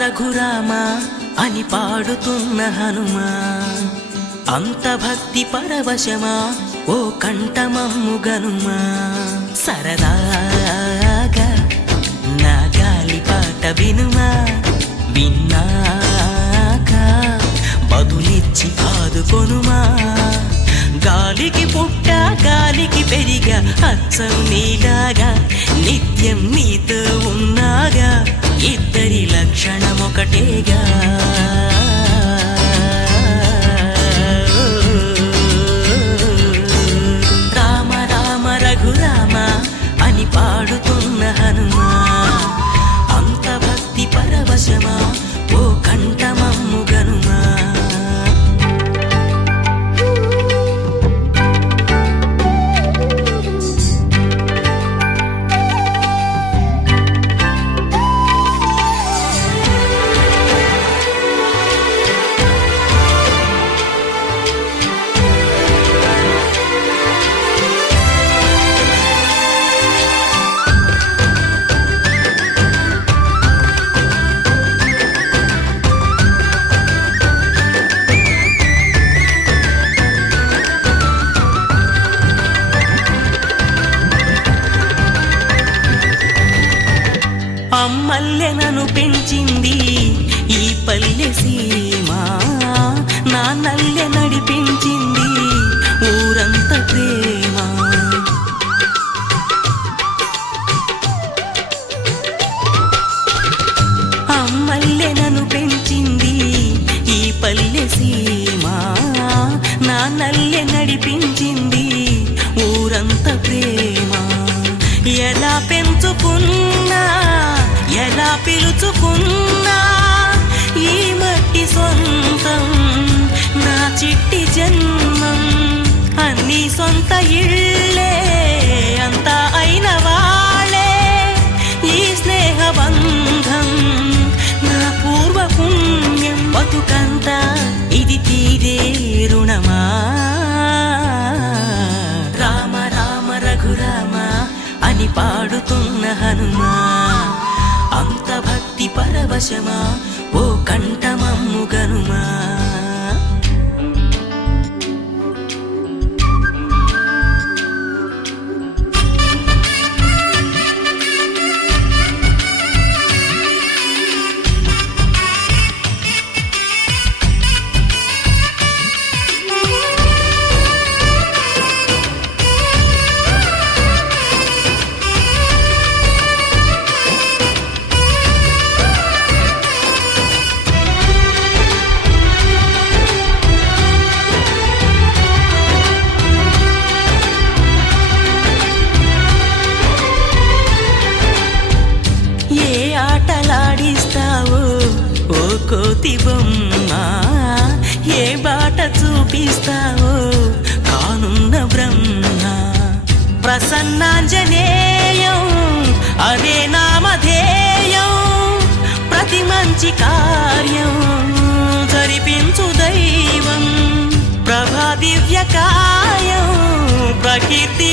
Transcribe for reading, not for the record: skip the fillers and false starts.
రఘురామ అని పాడుతున్న హనుమా, అంత భక్తి పరవశమా ఓ కంఠమమ్ము గనుమా. సరదాగా నా గాలి పాట వినుమా, విన్నాక బదులిచ్చి ఆదుకొనుమా. గాలికి పుట్ట గాలికి పెరిగా అచ్చం నీలాగా, నిత్యం నీతో ఉన్నాగా, ఇద్దరి లక్షణం ఒకటేగా. రామ రామ రఘురామ అని పాడుతున్న హనుమా, అంత భక్తి పరవశమా ఓ కంఠమమ్ము గనుమా. అమ్మల్లె నన్ను పెంచింది ఈ పల్లె సీమ, నాన్నల్లె నడిపించింది ఊరంత ప్రేమ. అమ్మల్లె నన్ను పెంచింది ఈ పల్లె సీమ, నాన్నల్లె నడిపించింది ఊరంత ప్రేమ. ఎలా పెంచుకున్నా ఎలా పిలుచుకున్నా ఈ మట్టి సొంతం, నా చిట్టి జన్మం. అన్ని సొంత ఇళ్ళే అంతా అయిన వాళ్ళే ఈ స్నేహ బంధం, నా పూర్వ పుణ్యం. బతుకంతా ఇది తీరే రుణమా. రామ రామ రఘురామ అని పాడుతున్న హనుమా, అంత భక్తి పరవశమా ఓ కంఠమమ్ము గనుమా. ఓ కోతి బొమ్మ, ఏ బాట చూపిస్తావో కానున్న బ్రహ్మ. ప్రసన్నాంజనేయం అదే నామధేయం, ప్రతి మంచి కార్యం జరిపించు దైవం. ప్రభా దివ్య కాయం ప్రకీర్తి